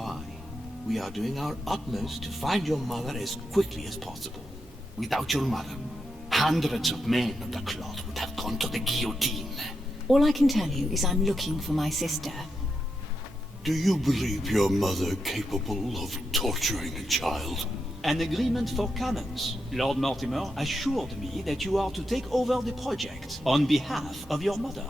why. We are doing our utmost to find your mother as quickly as possible. Without your mother, hundreds of men of the cloth would have gone to the guillotine. All I can tell you is I'm looking for my sister. Do you believe your mother capable of torturing a child? An agreement for cannons. Lord Mortimer assured me that you are to take over the project on behalf of your mother.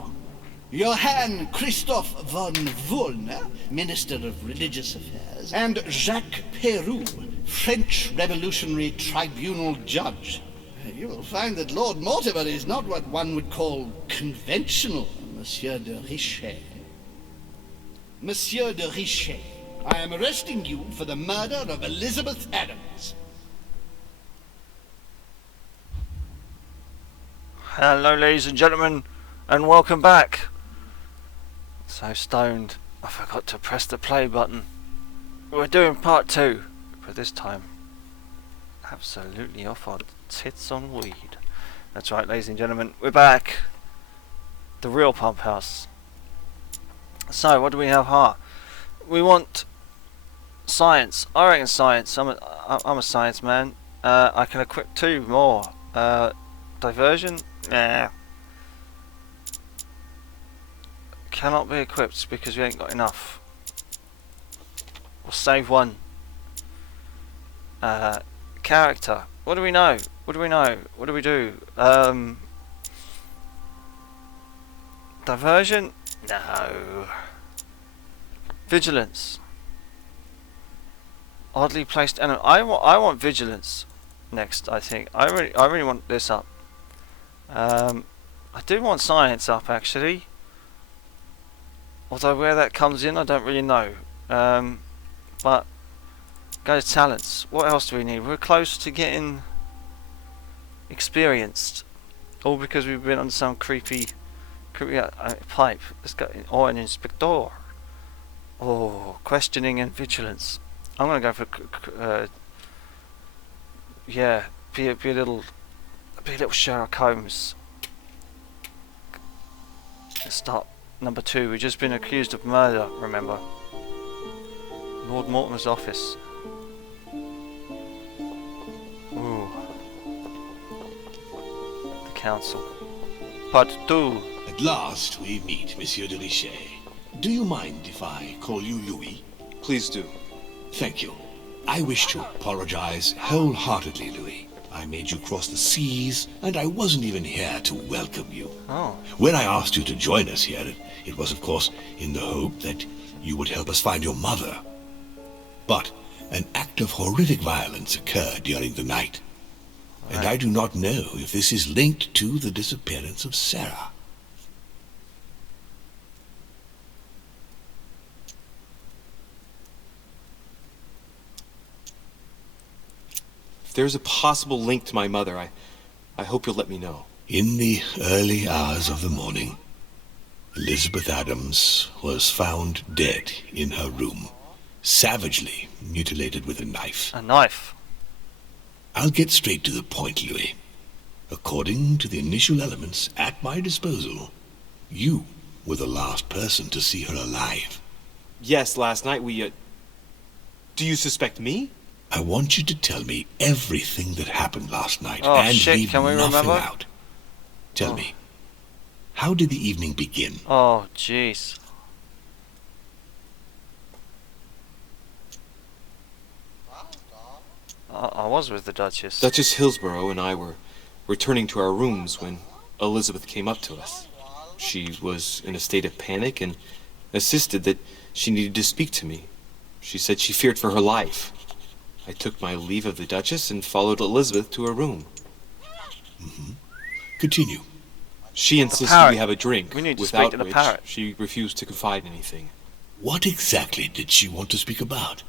Johann Christoph von Wollner, Minister of Religious Affairs, and Jacques Peroux, French Revolutionary Tribunal Judge. You will find that Lord Mortimer is not what one would call conventional, Monsieur de Richet. Monsieur de Richet, I am arresting you for the murder of Elizabeth Adams. Hello ladies and gentlemen, and welcome back. So stoned, I forgot to press the play button. We're doing part 2, but this time absolutely off our tits on weed. That's right ladies and gentlemen, we're back. The real pump house. So what do we have here? We want science. I reckon science. I'm a science man. I can equip 2 more. Diversion? Nah. Cannot be equipped because we ain't got enough. We'll save 1. Character. What do we know? What do we know? What do we do? Diversion? No. Vigilance. Oddly placed enemy. I want vigilance next. I think I really want this up. I do want science up actually. Although where that comes in, I don't really know. But go to talents. What else do we need? We're close to getting experienced, all because we've been on some creepy pipe. Let's go. Or an inspector. Oh, questioning and vigilance. I'm gonna go for yeah, be a little Sherlock Holmes. Let's start number 2. We've just been accused of murder. Remember, Lord Mortimer's office. Ooh, the council. Part 2. At last we meet, Monsieur de Richet. Do you mind if I call you Louis? Please do. Thank you. I wish to apologize wholeheartedly, Louis. I made you cross the seas, and I wasn't even here to welcome you. Oh. When I asked you to join us here, it was, of course, in the hope that you would help us find your mother. But an act of horrific violence occurred during the night. Right. And I do not know if this is linked to the disappearance of Sarah. If there's a possible link to my mother, I hope you'll let me know. In the early hours of the morning, Elizabeth Adams was found dead in her room, savagely mutilated with a knife. A knife? I'll get straight to the point, Louis. According to the initial elements at my disposal, you were the last person to see her alive. Yes, last night we, Do you suspect me? I want you to tell me everything that happened last night, oh, and shit. leave Can we nothing remember? out. Tell me, how did the evening begin? Oh, jeez. I was with the Duchess. Duchess Hillsborough and I were returning to our rooms when Elizabeth came up to us. She was in a state of panic and insisted that she needed to speak to me. She said she feared for her life. I took my leave of the Duchess and followed Elizabeth to her room. Mm-hmm. Continue. She insisted we have a drink, we need to without speak to the which parrot. she refused to confide in anything. What exactly did she want to speak about?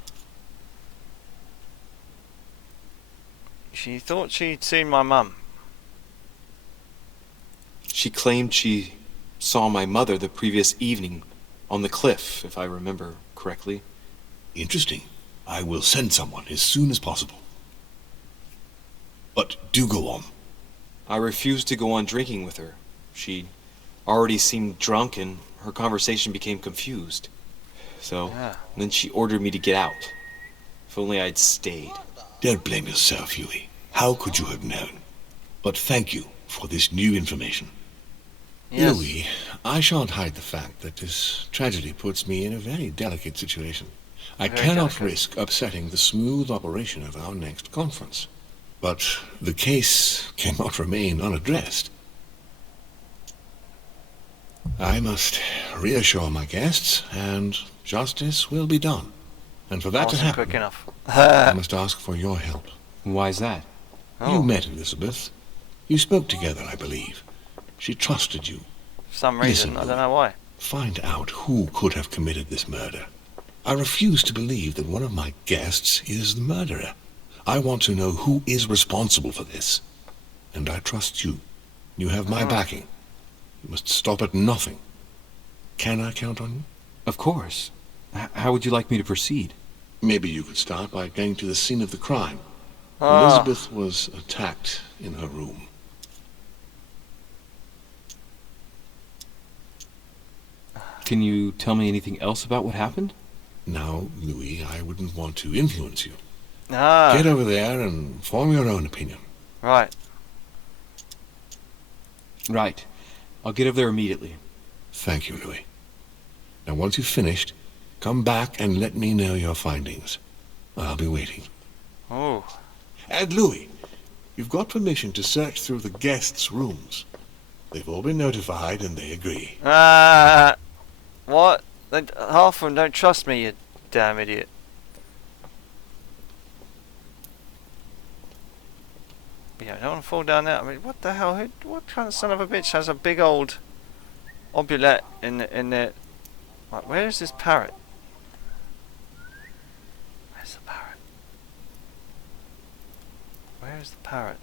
She thought she'd seen my mum. She claimed she saw my mother the previous evening on the cliff, if I remember correctly. Interesting. I will send someone as soon as possible. But do go on. I refused to go on drinking with her. She already seemed drunk and her conversation became confused. so Yeah. then she ordered me to get out. If only I'd stayed. Don't blame yourself, Huey. How could you have known? But thank you for this new information. Yes. Louis, I shan't hide the fact that this tragedy puts me in a very delicate situation. I Very cannot delicate. risk upsetting the smooth operation of our next conference. But the case cannot remain unaddressed. I must reassure my guests, and justice will be done. And for that to Wasn't quick happen, enough. I must ask for your help. Why's that? Oh. You met Elizabeth. You spoke together, I believe. She trusted you. For some reason, Listen, I don't know why. Find out who could have committed this murder. I refuse to believe that one of my guests is the murderer. I want to know who is responsible for this. And I trust you. You have my backing. You must stop at nothing. Can I count on you? Of course. How would you like me to proceed? Maybe you could start by going to the scene of the crime. Ah. Elizabeth was attacked in her room. Can you tell me anything else about what happened? Now, Louis, I wouldn't want to influence you. Ah, Get over there and form your own opinion. right. Right. I'll get over there immediately. Thank you, Louis. Now, once you've finished, come back and let me know your findings. I'll be waiting. Oh, And Louis, you've got permission to search through the guests' rooms. They've all been notified and they agree. what? Half of them don't trust me, you damn idiot. Yeah, I don't want to fall down there. I mean, what the hell? What kind of son of a bitch has a big old obulette in the? Right, where is this parrot? Where's the parrot? Where is the parrot?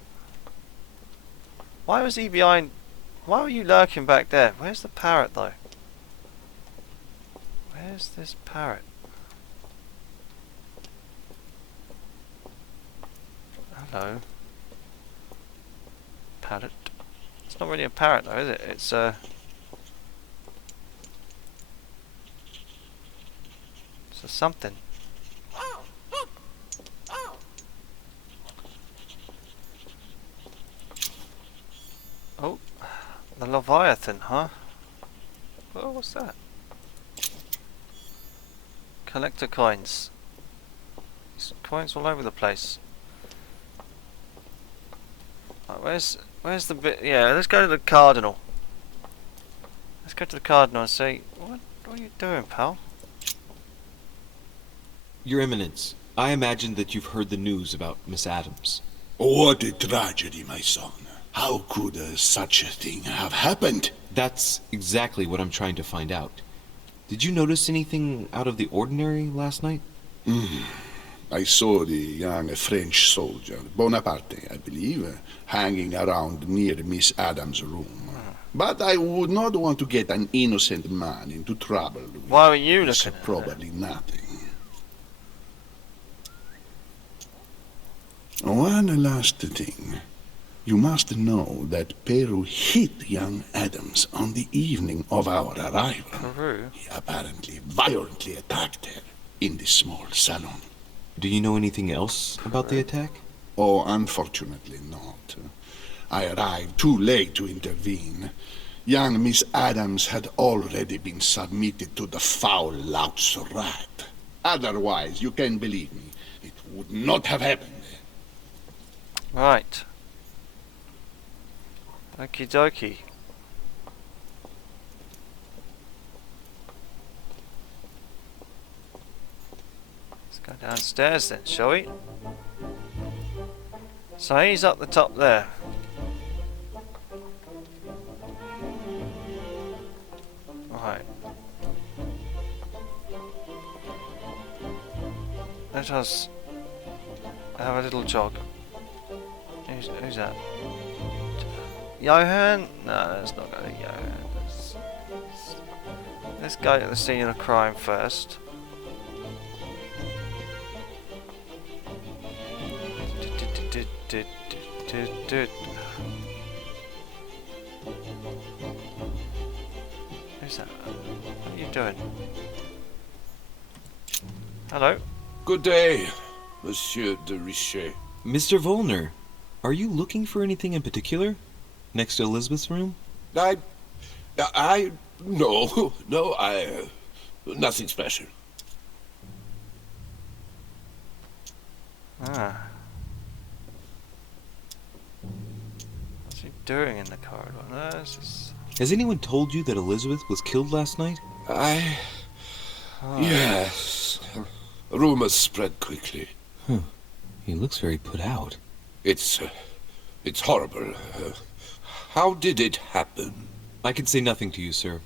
Why was he behind? Why were you lurking back there? Where's the parrot though? Where's this parrot? Hello. Parrot. It's not really a parrot though, is it? It's a something. Oh, the Leviathan, huh? Oh, what's that? Collector coins. There's coins all over the place. Right, where's the bit? Yeah, let's go to the Cardinal. Let's go to the Cardinal and say, what are you doing, pal? Your Eminence, I imagine that you've heard the news about Miss Adams. What a tragedy, my son. How could such a thing have happened? That's exactly what I'm trying to find out. Did you notice anything out of the ordinary last night? I saw the young French soldier, Bonaparte, I believe, hanging around near Miss Adams' room. But I would not want to get an innocent man into trouble. Why were you It's looking at probably nothing. One last thing. You must know that Peru hit young Adams on the evening of our arrival. Peru? He apparently violently attacked her in the small salon. Do you know anything else about the attack? Oh, unfortunately not. I arrived too late to intervene. Young Miss Adams had already been submitted to the foul lout's rat. Otherwise, you can believe me, it would not have happened. Right. Okie dokie. Let's go downstairs then, shall we? So he's up the top there. Right. Let us have a little jog. Who's that? Johan? No, let's not go to Johan. Let's go to the scene of the crime first. Who's that? What are you doing? Hello. Good day, Monsieur de Richet. Mr. Volner, are you looking for anything in particular? Next to Elizabeth's room? No, nothing special. Ah. What's he doing in the corridor? No, this is... Has anyone told you that Elizabeth was killed last night? Yes. Rumors spread quickly. He looks very put out. It's horrible. How did it happen? I can say nothing to you, sir.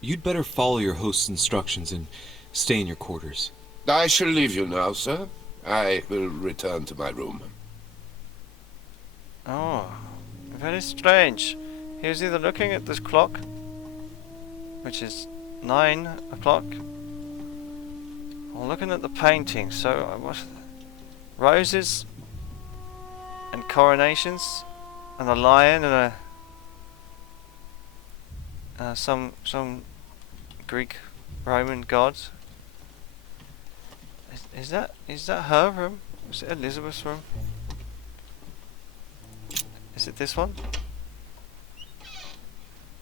You'd better follow your host's instructions and stay in your quarters. I shall leave you now, sir. I will return to my room. Oh, very strange. He was either looking at this clock, which is 9 o'clock, or looking at the painting. So, what? Roses and coronations and a lion and some Greek Roman gods. Is that her room? Is it Elizabeth's room? Is it this one?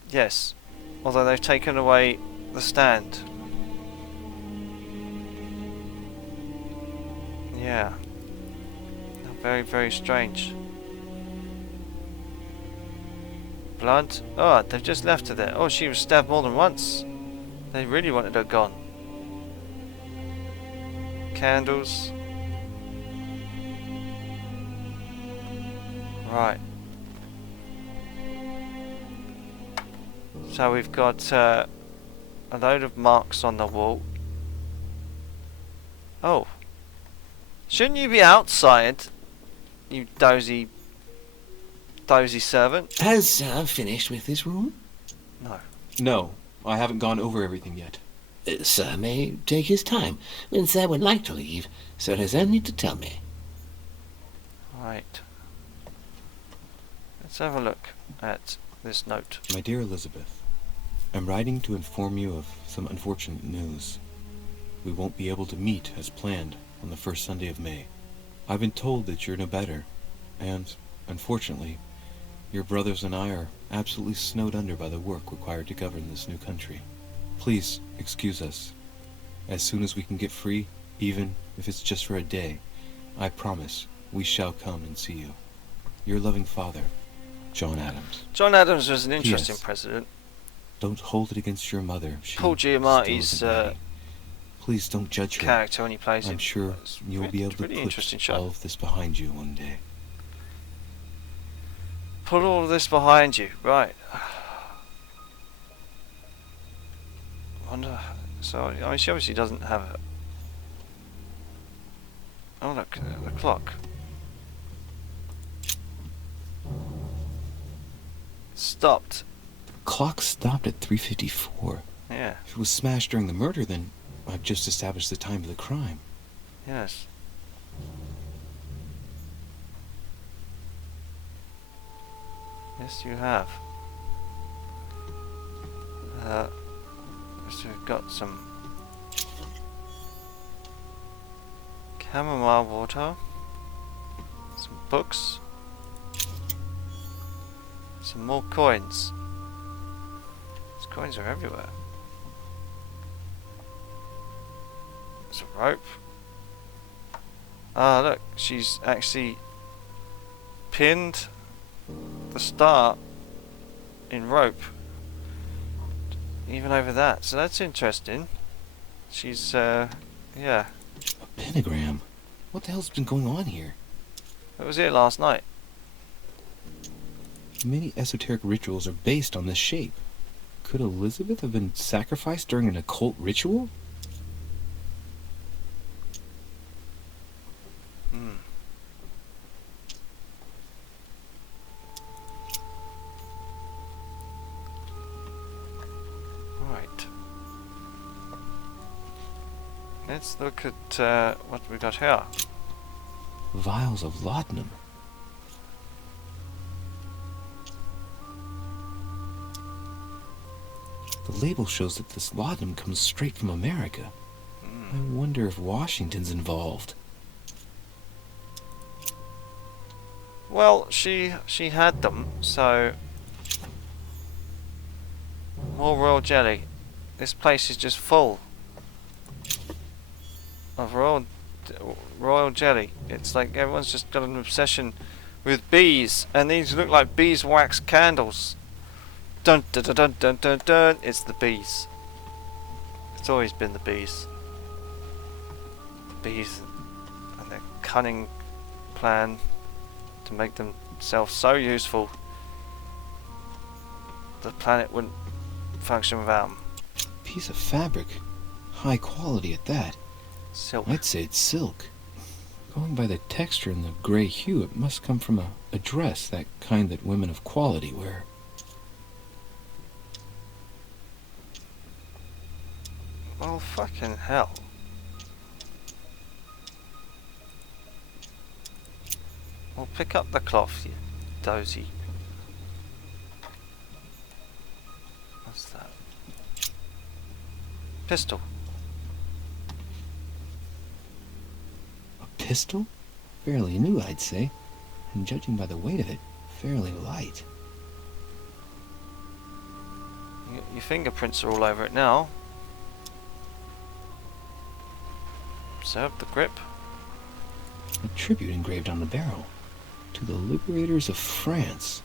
Yes. Although they've taken away the stand. Yeah. Very, very strange. Blood? Oh, they've just left her there. Oh, she was stabbed more than once. They really wanted her gone. Candles. Right. So we've got a load of marks on the wall. Oh. Shouldn't you be outside, you dozy servant? Has Sir finished with this room? No. No, I haven't gone over everything yet. Sir may take his time. When Sir would like to leave, Sir has only to tell me. Right. Let's have a look at this note. My dear Elizabeth, I'm writing to inform you of some unfortunate news. We won't be able to meet as planned on the first Sunday of May. I've been told that you're no better, and, unfortunately, your brothers and I are absolutely snowed under by the work required to govern this new country. Please excuse us. As soon as we can get free, even if it's just for a day, I promise we shall come and see you. Your loving father, John Adams. John Adams was an interesting P.S. president. Don't hold it against your mother. She Paul Giamatti's still isn't ready. Please don't judge her. character when he plays I'm it. sure It's you'll be able to pretty interesting put show. all of this behind you one day. Put all of this behind you, right? Wonder. So I mean, she obviously doesn't have it. Oh look, the clock. Stopped. Clock stopped at 3:54. Yeah. If it was smashed during the murder, then I've just established the time of the crime. Yes. Yes, you have. So we've got some chamomile water, some books, some more coins. These coins are everywhere. There's a rope. Ah, look, she's actually pinned the star in rope even over that, so that's interesting. She's yeah, A pentagram? What the hell's been going on here? that was it last night. Many esoteric rituals are based on this shape. Could Elizabeth have been sacrificed during an occult ritual? Right. Let's look at what we got here. Vials of laudanum. The label shows that this laudanum comes straight from America. I wonder if Washington's involved. Well, she had them, so... More royal jelly. This place is just full of royal jelly. It's like everyone's just got an obsession with bees, and these look like beeswax candles. Dun dun dun dun dun dun dun. It's the bees. It's always been the bees. Bees and their cunning plan to make themselves so useful the planet wouldn't function without them. Piece of fabric. High quality at that. Silk. I'd say it's silk. Going by the texture and the gray hue, it must come from a dress, that kind that women of quality wear. Oh, fucking hell. Well, pick up the cloth, you dozy. What's that? Pistol. A pistol? Fairly new, I'd say. And judging by the weight of it, fairly light. Your fingerprints are all over it now. Observe the grip. A tribute engraved on the barrel. To the liberators of France.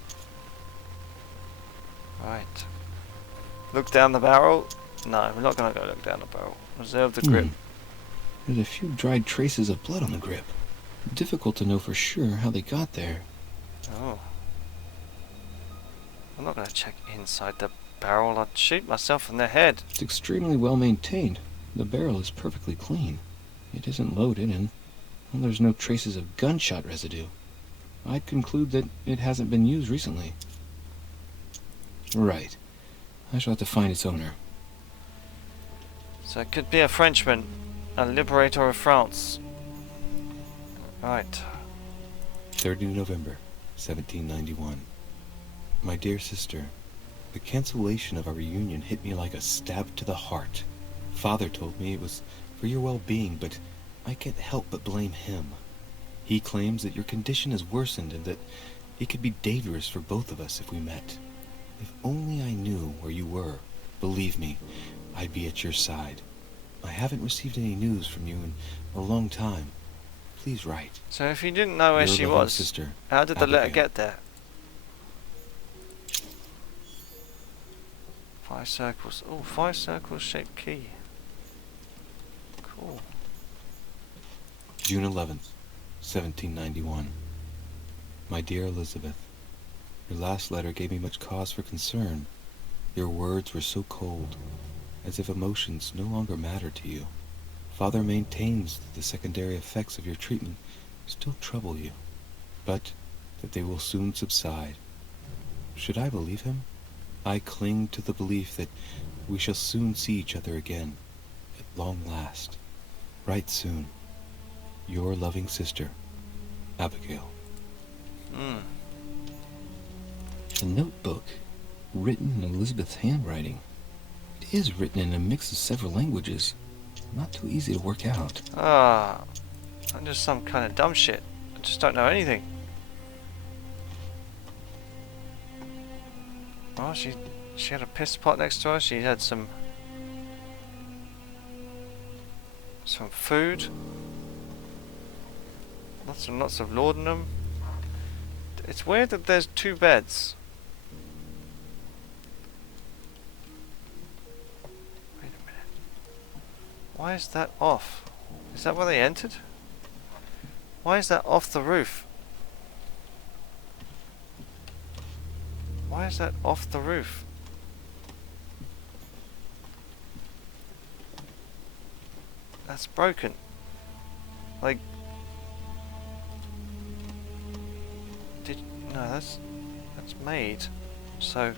Right. Look down the barrel. No, we're not going to go look down the barrel. Observe the grip. There's a few dried traces of blood on the grip. Difficult to know for sure how they got there. Oh. I'm not going to check inside the barrel. I'd shoot myself in the head. It's extremely well maintained. The barrel is perfectly clean. It isn't loaded, and well, there's no traces of gunshot residue. I'd conclude that it hasn't been used recently. Right. I shall have to find its owner. So it could be a Frenchman. A liberator of France. Right. 3rd of November, 1791. My dear sister, the cancellation of our reunion hit me like a stab to the heart. Father told me it was for your well-being, but I can't help but blame him. He claims that your condition has worsened and that it could be dangerous for both of us if we met. If only I knew where you were, believe me, I'd be at your side. I haven't received any news from you in a long time. Please write. So if you didn't know where Your she loving was, sister, how did the letter Abigail. get there? 5 circles. Oh, 5 circles shaped key. Cool. June 11th, 1791. My dear Elizabeth, your last letter gave me much cause for concern. Your words were so cold, as if emotions no longer matter to you. Father maintains that the secondary effects of your treatment still trouble you, but that they will soon subside. Should I believe him? I cling to the belief that we shall soon see each other again, at long last. Write soon. Your loving sister, Abigail. A notebook, written in Elizabeth's handwriting. It is written in a mix of several languages. Not too easy to work out. Ah, I'm just some kind of dumb shit. I just don't know anything. Well, she had a piss pot next to her. She had some food. Lots of laudanum. It's weird that there's 2 beds. Wait a minute. Why is that off? Is that where they entered? Why is that off the roof? Why is that off the roof? That's broken. Like... No, that's made. So...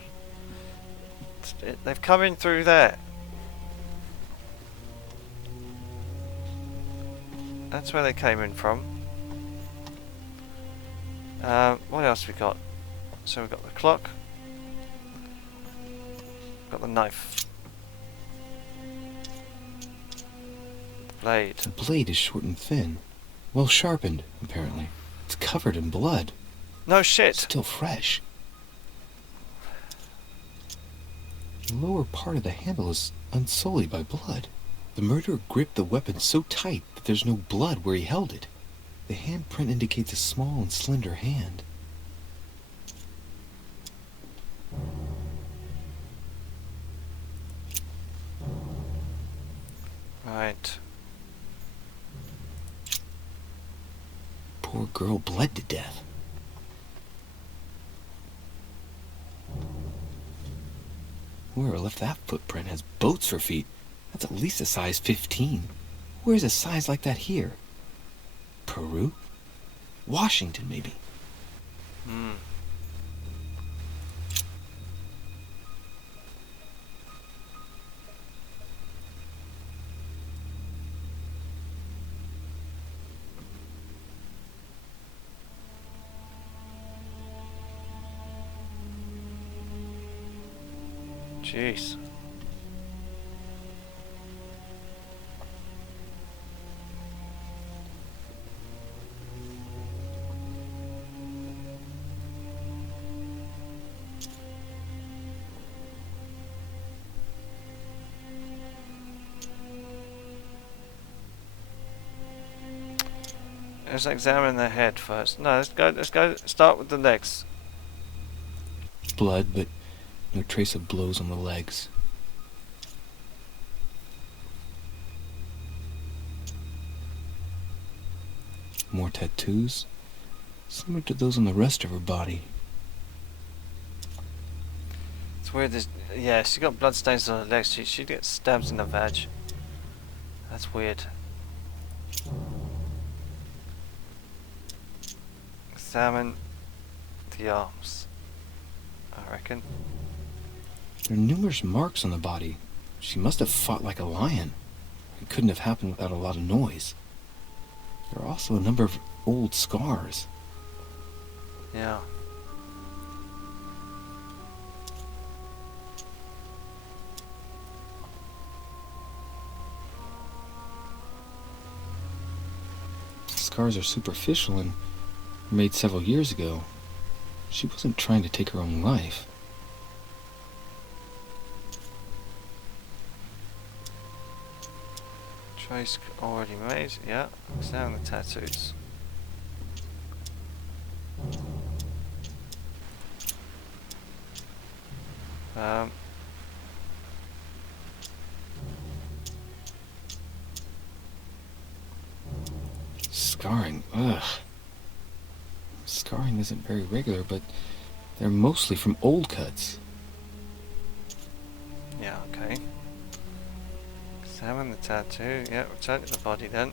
they've come in through there. That's where they came in from. What else we got? So we've got the clock. Got the knife. blade. The blade is short and thin. Well sharpened, apparently. It's covered in blood. No shit! Still fresh. The lower part of the handle is unsullied by blood. The murderer gripped the weapon so tight that there's no blood where he held it. The handprint indicates a small and slender hand. Right. Poor girl bled to death. Whoever left that footprint has boats for feet. That's at least a size 15. Where's a size like that here? Peru? Washington, maybe. Hmm. Jeez. Let's examine the head first. No, let's go start with the legs. Blood, but no trace of blows on the legs. More tattoos, similar to those on the rest of her body. It's weird, yeah, she got blood stains on her legs. She gets stabs in the vag. That's weird. Examine the arms, I reckon. There are numerous marks on the body. She must have fought like a lion. It couldn't have happened without a lot of noise. There are also a number of old scars. Yeah. The scars are superficial and were made several years ago. She wasn't trying to take her own life. Trace already made, yeah. Examine the tattoos. Scarring, ugh. Scarring isn't very regular, but they're mostly from old cuts. Yeah, okay. Examine the tattoo. Yeah, return to the body then.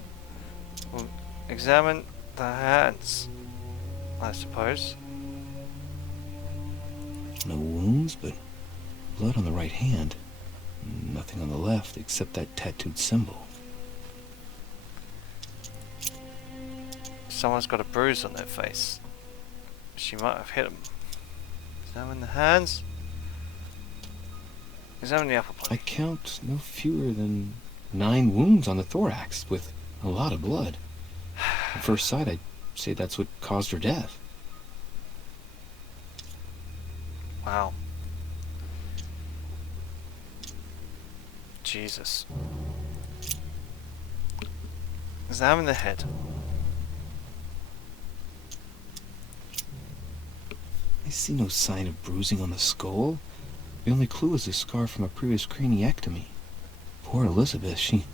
We'll examine the hands, I suppose. No wounds, but blood on the right hand. Nothing on the left except that tattooed symbol. Someone's got a bruise on their face. She might have hit him. Examine the hands. Examine the upper body. I count no fewer than 9 wounds on the thorax, with a lot of blood. At first sight, I'd say that's what caused her death. Wow. Jesus. Examine the head. I see no sign of bruising on the skull. The only clue is a scar from a previous craniectomy. Poor Elizabeth, she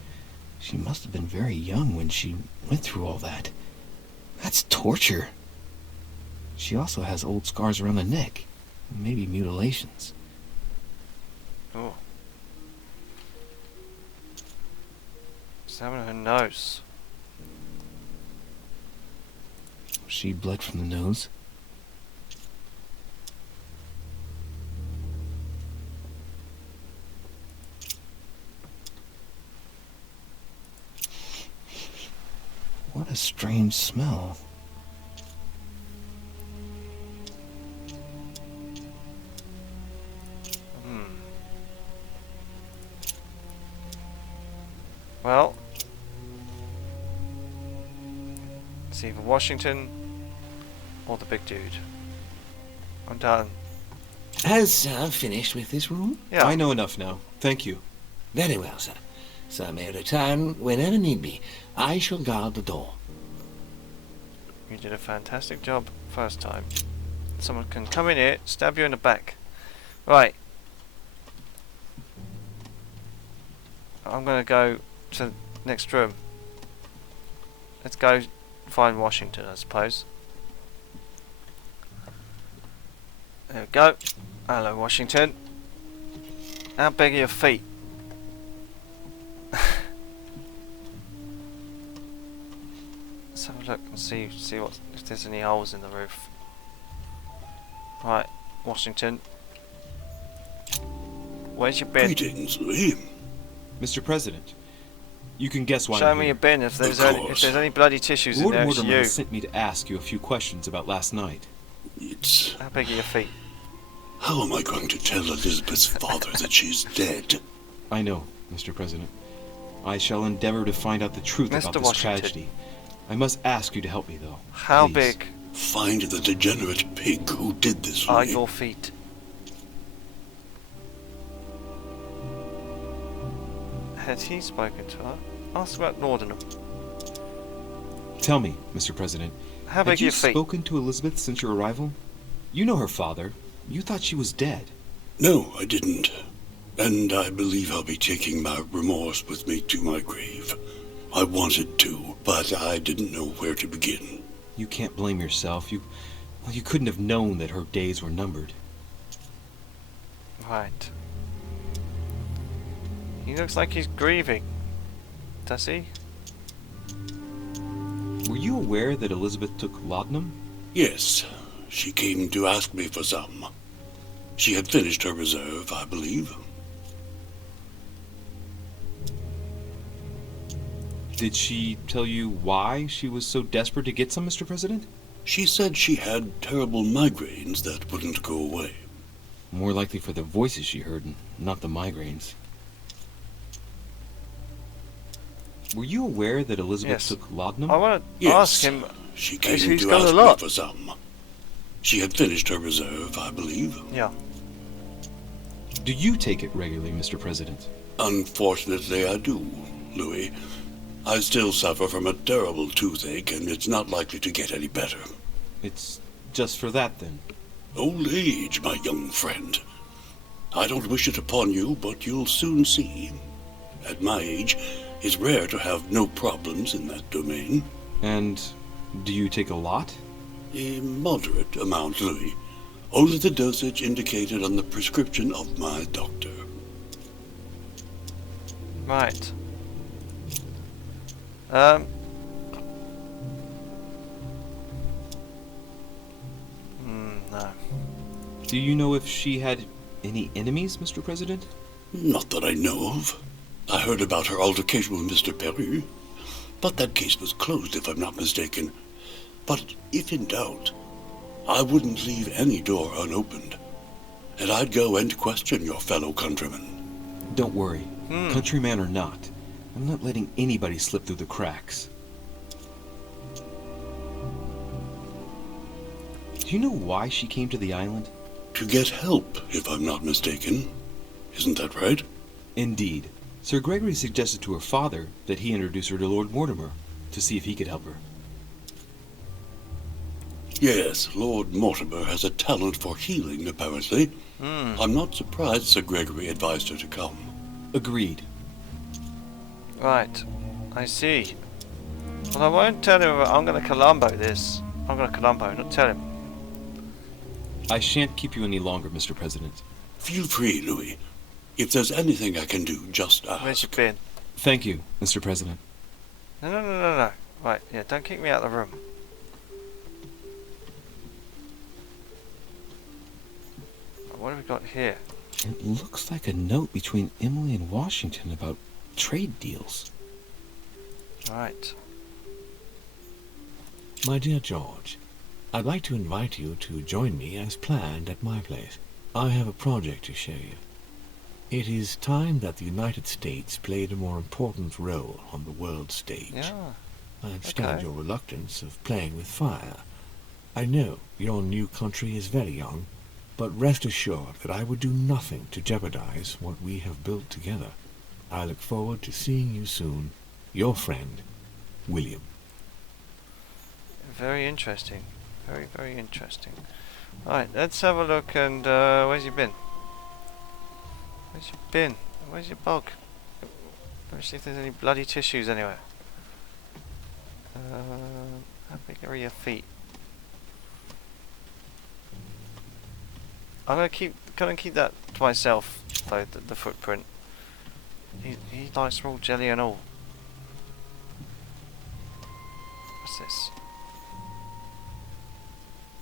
must have been very young when she went through all that. That's torture. She also has old scars around the neck, maybe mutilations. Oh. Examine her nose. She bled from the nose. What a strange smell. Well, It's either Washington or the big dude. I'm done. Has Sir finished with this room? Yeah. I know enough now. Thank you. Very well, sir. Sir may return whenever need be. I shall guard the door. You did a fantastic job first time. Someone can come in here, stab you in the back. Right. I'm gonna go to the next room. Let's go find Washington, I suppose. There we go. Hello, Washington. How big are your feet? Let's have a look and see what if there's any holes in the roof. Right, Washington. Where's your bin? Greetings, Lee. Mr. President, you can guess why Show I'm me here. your bin if there's any bloody tissues Lord in there. It's Mortimer you. has sent me to ask you a few questions about last night. It's... How big are your feet? How am I going to tell Elizabeth's father that she's dead? I know, Mr. President. I shall endeavor to find out the truth Mr. about this Washington. tragedy. I must ask you to help me, though. How Please. big Find the degenerate pig who did this, are Lee. your feet? Had he spoken to her? Ask about Laudanum. Tell me, Mr. President, How big had are you your feet? spoken to Elizabeth since your arrival? You know her father. You thought she was dead. No, I didn't. And I believe I'll be taking my remorse with me to my grave. I wanted to, but I didn't know where to begin. You can't blame yourself. You couldn't have known that her days were numbered. Right. He looks like he's grieving. Does he? Were you aware that Elizabeth took laudanum? Yes, she came to ask me for some. She had finished her reserve, I believe. Did she tell you why she was so desperate to get some, Mr. President? She said she had terrible migraines that wouldn't go away. More likely for the voices she heard, and not the migraines. Were you aware that Elizabeth Yes. took laudanum? I want to Yes, ask him. she came He's to got a ask lot. me for some. She had finished her reserve, I believe. Yeah. Do you take it regularly, Mr. President? Unfortunately, I do, Louis. I still suffer from a terrible toothache, and it's not likely to get any better. It's just for that, then. Old age, my young friend. I don't wish it upon you, but you'll soon see. At my age, it's rare to have no problems in that domain. And do you take a lot? A moderate amount, Louis. Only the dosage indicated on the prescription of my doctor. Right. No. Do you know if she had any enemies, Mr. President? Not that I know of. I heard about her altercation with Mr. Perry, but that case was closed, if I'm not mistaken. But if in doubt, I wouldn't leave any door unopened, and I'd go and question your fellow countrymen. Don't worry. Countryman or not, I'm not letting anybody slip through the cracks. Do you know why she came to the island? To get help, if I'm not mistaken. Isn't that right? Indeed. Sir Gregory suggested to her father that he introduce her to Lord Mortimer to see if he could help her. Yes, Lord Mortimer has a talent for healing, apparently. I'm not surprised Sir Gregory advised her to come. Agreed. Right. I see. Well, I won't tell him. I'm going to Columbo this. I'm going to Columbo, not tell him. I shan't keep you any longer, Mr. President. Feel free, Louis. If there's anything I can do, just Where's your ask. bin? Thank you, Mr. President. No. Right, yeah, don't kick me out of the room. What have we got here? It looks like a note between Emily and Washington about trade deals. Right. My dear George, I'd like to invite you to join me as planned at my place. I have a project to show you. It is time that the United States played a more important role on the world stage. Yeah. I understand Okay. your reluctance of playing with fire. I know your new country is very young, but rest assured that I would do nothing to jeopardize what we have built together. I look forward to seeing you soon. Your friend, William. Very interesting. Very, very interesting. Alright, let's have a look and where's you been? Where's you been? Where's your bug? Let me see if there's any bloody tissues anywhere. How big are your feet? I'm gonna keep that to myself though, the footprint. He likes raw jelly and all. What's this?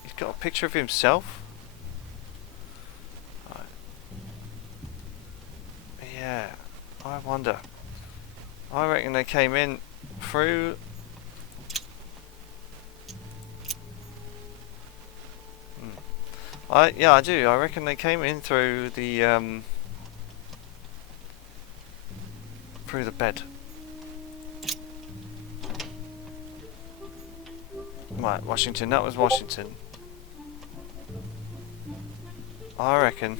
He's got a picture of himself? Right. Yeah, I wonder. I reckon they came in through... Yeah, I do. I reckon they came in through the bed. Right, Washington. That was Washington. I reckon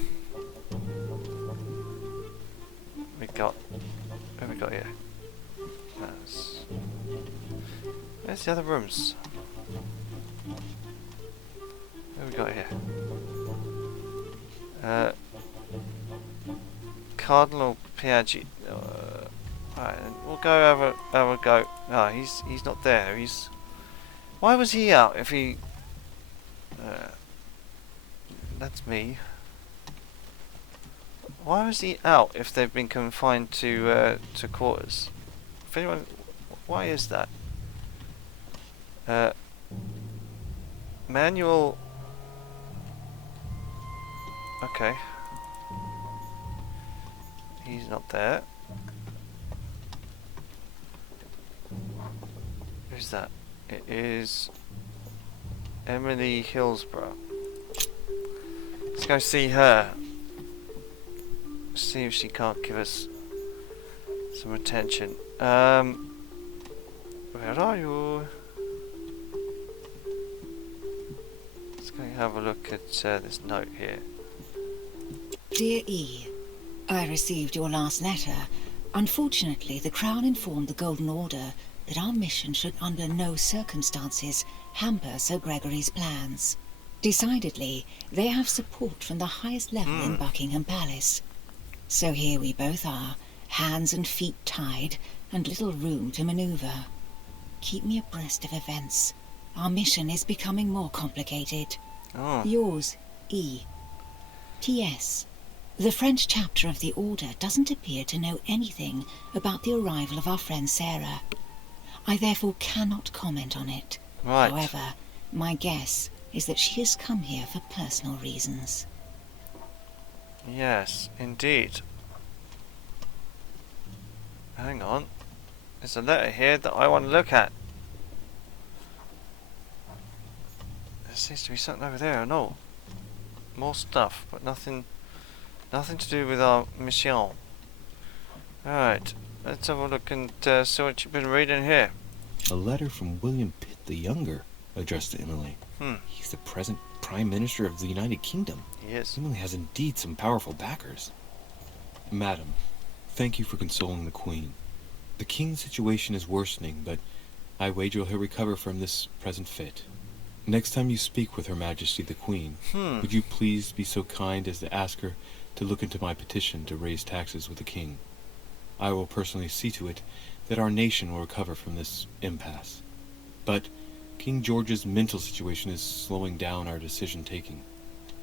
we got. Who we got here? Where's the other rooms? Who we got here? Cardinal Piaggi. Alright, we'll go have a go. No, he's not there. Why was he out if he... that's me. Why was he out if they've been confined to quarters? If anyone... Why is that? Manual... Okay. He's not there. Who's that? It is Emily Hillsborough. Let's go see her. See if she can't give us some attention. Where are you? Let's go have a look at this note here. Dear E, I received your last letter. Unfortunately, the Crown informed the Golden Order that our mission should under no circumstances hamper Sir Gregory's plans. Decidedly, they have support from the highest level in Buckingham Palace. So here we both are, hands and feet tied, and little room to maneuver. Keep me abreast of events. Our mission is becoming more complicated. Oh. Yours, E. T.S. The French chapter of the Order doesn't appear to know anything about the arrival of our friend Sarah. I therefore cannot comment on it. Right. However, my guess is that she has come here for personal reasons. Yes, indeed. Hang on. There's a letter here that I want to look at. There seems to be something over there and all. More stuff, but nothing to do with our mission. Alright, let's have a look and see what you've been reading here. A letter from William Pitt the Younger, addressed to Emily. He's the present Prime Minister of the United Kingdom. Yes. Emily has indeed some powerful backers. Madam, thank you for consoling the Queen. The King's situation is worsening, but I wager he'll recover from this present fit. Next time you speak with Her Majesty the Queen, would you please be so kind as to ask her to look into my petition to raise taxes with the King? I will personally see to it that our nation will recover from this impasse. But King George's mental situation is slowing down our decision-taking.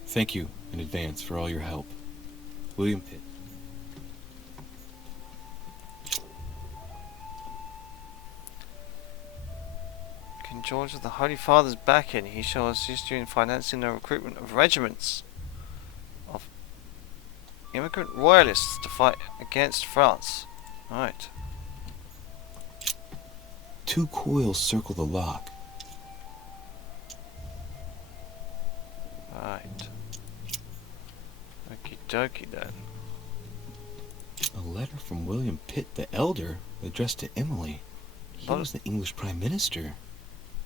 Thank you in advance for all your help. William Pitt. King George of the Holy Father's backing. He shall assist you in financing the recruitment of regiments of immigrant royalists to fight against France. Right. 2 coils circle the lock. Right. Okie dokie then. A letter from William Pitt the Elder, addressed to Emily. He was the English Prime Minister.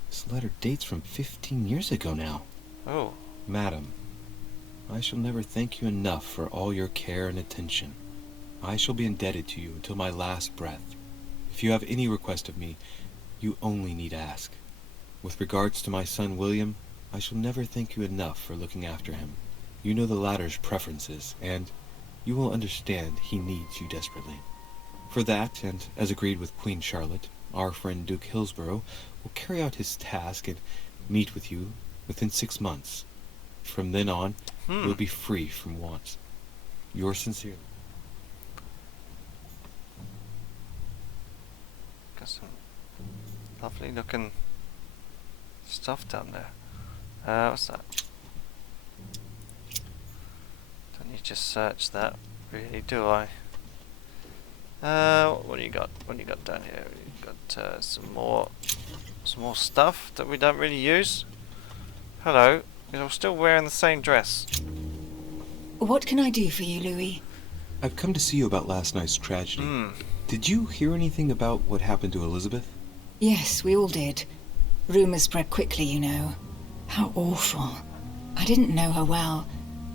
This letter dates from 15 years ago now. Oh. Madam, I shall never thank you enough for all your care and attention. I shall be indebted to you until my last breath. If you have any request of me, you only need ask. With regards to my son William, I shall never thank you enough for looking after him. You know the latter's preferences, and you will understand he needs you desperately. For that, and as agreed with Queen Charlotte, our friend Duke Hillsborough will carry out his task and meet with you within 6 months. From then on, you'll be free from want. Yours sincerely. Got some lovely looking stuff down there. What's that? Don't need to search that, really, do I? What do you got? What do you got down here? You've got some more stuff that we don't really use. Hello, you're still wearing the same dress. What can I do for you, Louis? I've come to see you about last night's tragedy. Did you hear anything about what happened to Elizabeth? Yes, we all did. Rumours spread quickly, you know. How awful. I didn't know her well,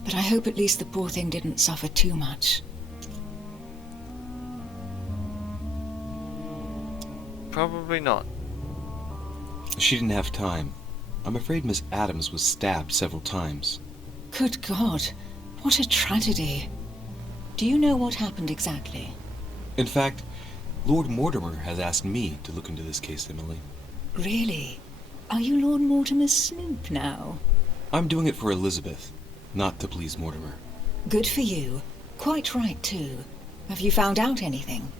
but I hope at least the poor thing didn't suffer too much. Probably not. She didn't have time. I'm afraid Miss Adams was stabbed several times. Good God, what a tragedy. Do you know what happened exactly? In fact, Lord Mortimer has asked me to look into this case, Emily. Really? Are you Lord Mortimer's snoop now? I'm doing it for Elizabeth, not to please Mortimer. Good for you. Quite right, too. Have you found out anything?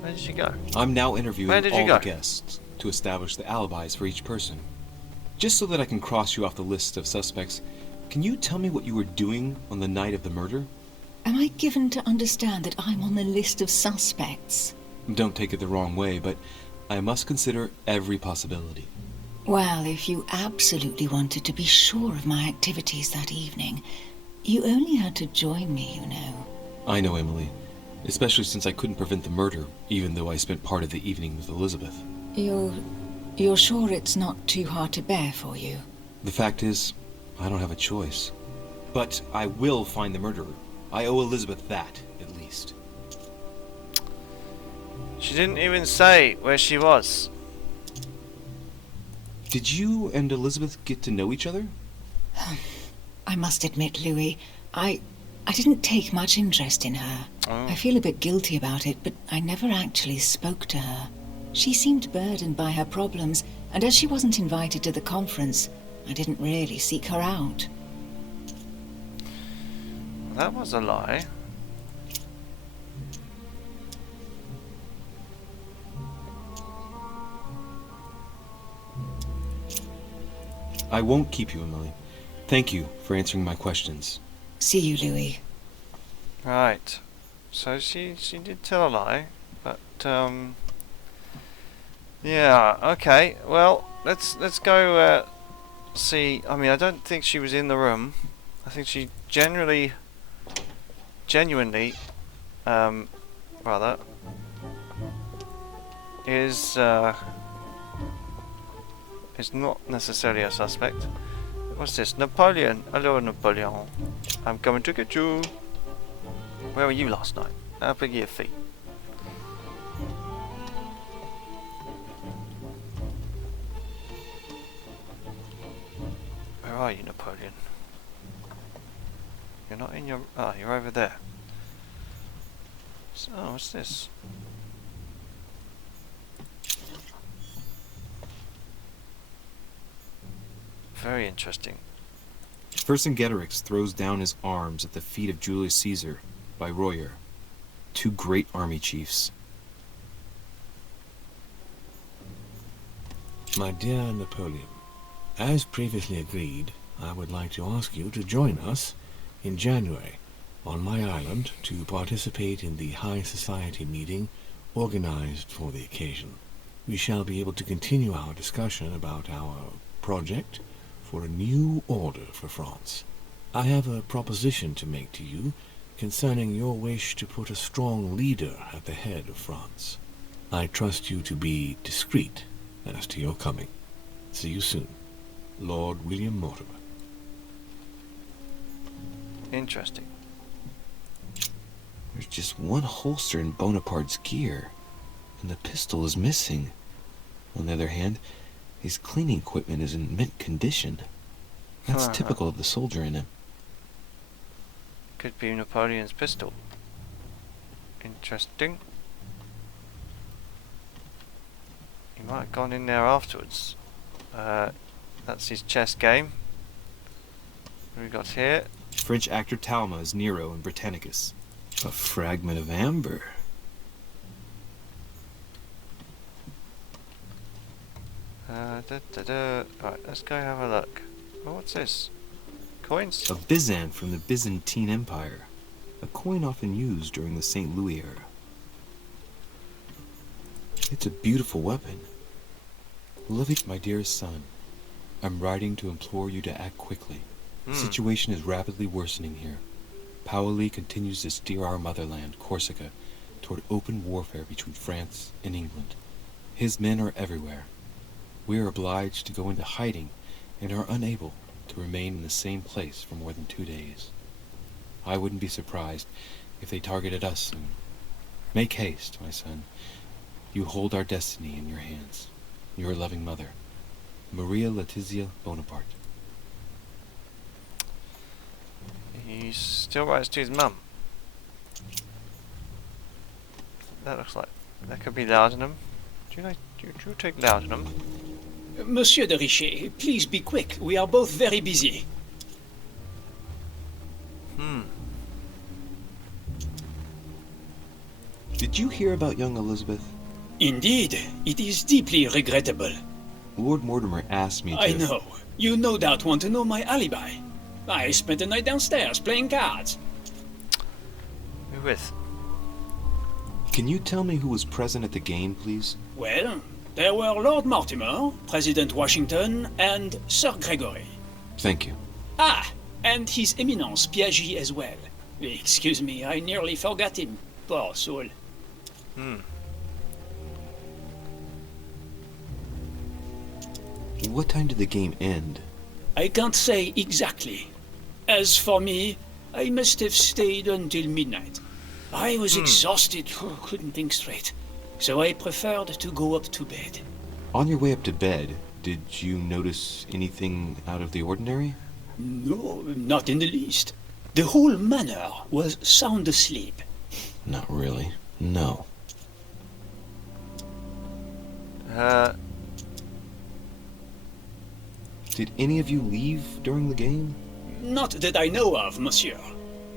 Where did you go? I'm now interviewing Where did you all go? the guests to establish the alibis for each person. Just so that I can cross you off the list of suspects, can you tell me what you were doing on the night of the murder? Am I given to understand that I'm on the list of suspects? Don't take it the wrong way, but I must consider every possibility. Well, if you absolutely wanted to be sure of my activities that evening, you only had to join me, you know. I know, Emily. Especially since I couldn't prevent the murder, even though I spent part of the evening with Elizabeth. You're sure it's not too hard to bear for you? The fact is, I don't have a choice. But I will find the murderer. I owe Elizabeth that, at least. She didn't even say where she was. Did you and Elizabeth get to know each other? I must admit, Louis, I didn't take much interest in her. I feel a bit guilty about it, but I never actually spoke to her. She seemed burdened by her problems, and as she wasn't invited to the conference, I didn't really seek her out. That was a lie. I won't keep you, Emily. Thank you for answering my questions. See you, Louis. Right. So she did tell a lie, but yeah, okay. Well, let's go see. I mean, I don't think she was in the room. I think she genuinely rather is not necessarily a suspect. What's this? Napoleon. Hello, Napoleon. I'm coming to get you. Where were you last night? How big are your feet? Where are you, Napoleon? You're not in your... Ah, you're over there. So, what's this? Very interesting. Vercingetorix throws down his arms at the feet of Julius Caesar by Royer, two great army chiefs. My dear Napoleon, as previously agreed, I would like to ask you to join us in January on my island to participate in the High Society meeting organized for the occasion. We shall be able to continue our discussion about our project for a new order for France. I have a proposition to make to you concerning your wish to put a strong leader at the head of France. I trust you to be discreet as to your coming. See you soon. Lord William Mortimer. Interesting. There's just one holster in Bonaparte's gear, and the pistol is missing. On the other hand, his cleaning equipment is in mint condition. That's typical of the soldier in him. Could be Napoleon's pistol. Interesting. He might have gone in there afterwards. That's his chess game. What have we got here? French actor Talma as Nero in Britannicus. A fragment of amber. Right, let's go have a look. Oh, what's this? Coins? A Byzant from the Byzantine Empire. A coin often used during the St. Louis era. It's a beautiful weapon. Ludovic, my dearest son, I'm writing to implore you to act quickly. The situation is rapidly worsening here. Paoli continues to steer our motherland, Corsica, toward open warfare between France and England. His men are everywhere. We are obliged to go into hiding and are unable to remain in the same place for more than 2 days. I wouldn't be surprised if they targeted us soon. Make haste, my son. You hold our destiny in your hands. Your loving mother, Maria Letizia Bonaparte. He still writes to his mum. That looks like that could be laudanum. Do you take laudanum? Monsieur de Richet, please be quick. We are both very busy. Did you hear about young Elizabeth? Indeed, it is deeply regrettable. Lord Mortimer asked me to... I know. You no doubt want to know my alibi. I spent the night downstairs playing cards. Who with? Can you tell me who was present at the game, please? Well, there were Lord Mortimer, President Washington, and Sir Gregory. Thank you. Ah, and His Eminence Piaget as well. Excuse me, I nearly forgot him. Poor soul. What time did the game end? I can't say exactly. As for me, I must have stayed until midnight. I was exhausted, couldn't think straight. So I preferred to go up to bed. On your way up to bed, did you notice anything out of the ordinary? No, not in the least. The whole manor was sound asleep. Not really. No. Did any of you leave during the game? Not that I know of, monsieur.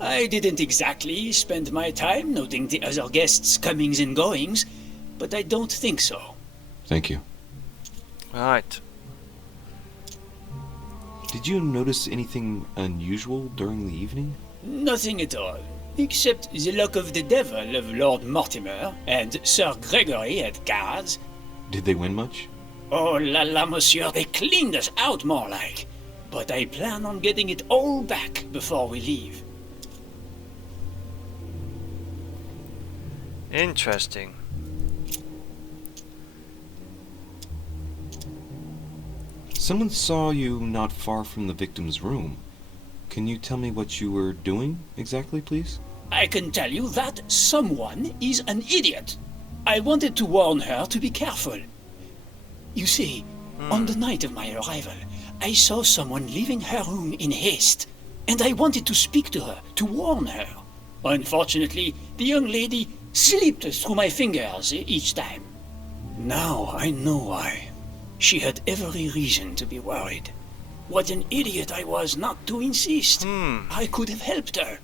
I didn't exactly spend my time noting the other guests' comings and goings, but I don't think so. Thank you. Right. Did you notice anything unusual during the evening? Nothing at all, except the luck of the devil of Lord Mortimer and Sir Gregory at cards. Did they win much? Oh la la, monsieur, they cleaned us out more like. But I plan on getting it all back before we leave. Interesting. Someone saw you not far from the victim's room. Can you tell me what you were doing exactly, please? I can tell you that someone is an idiot. I wanted to warn her to be careful. You see, on the night of my arrival, I saw someone leaving her room in haste, and I wanted to speak to her, to warn her. Unfortunately, the young lady slipped through my fingers each time. Now I know why. She had every reason to be worried. What an idiot I was not to insist. I could have helped her.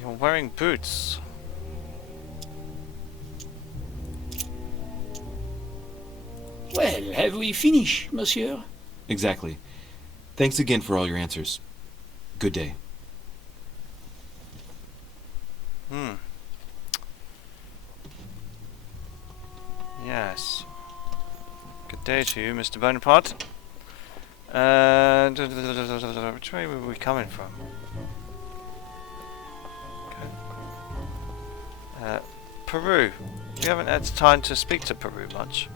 You're wearing boots. Well, have we finished, monsieur? Exactly. Thanks again for all your answers. Good day. Yes. Good day to you, Mr. Bonaparte. And which way were we coming from? Okay. Peru. We haven't had time to speak to Peru much.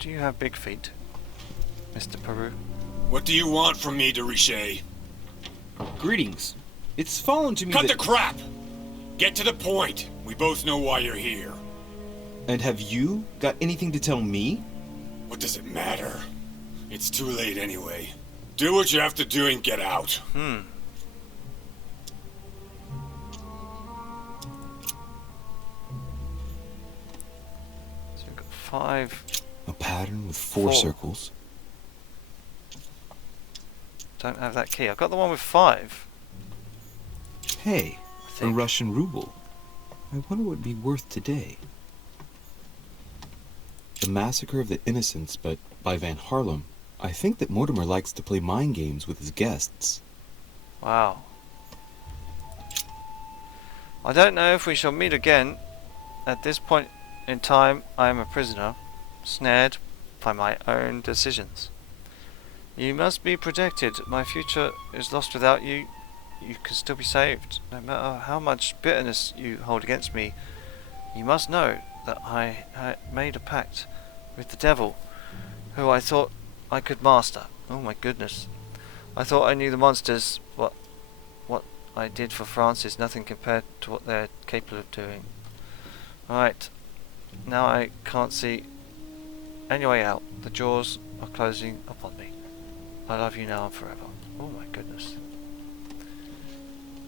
Do you have big feet, Mr. Peru? What do you want from me, de Richet? Greetings. It's fallen to me Cut that... the crap! Get to the point. We both know why you're here. And have you got anything to tell me? What does it matter? It's too late anyway. Do what you have to do and get out. So we've got 5. A pattern with 4 circles. Don't have that key. I've got the one with 5. Hey, I a think. Russian ruble. I wonder what it'd be worth today. The Massacre of the Innocents, but by Van Harlem. I think that Mortimer likes to play mind games with his guests. Wow. I don't know if we shall meet again. At this point in time, I am a prisoner, snared by my own decisions. You must be protected. My future is lost without you. You can still be saved. No matter how much bitterness you hold against me, you must know that I had made a pact with the devil, who I thought I could master. Oh my goodness. I thought I knew the monsters, but what I did for France is nothing compared to what they're capable of doing. Right. Now I can't see any way out. The jaws are closing upon me. I love you now and forever. Oh my goodness.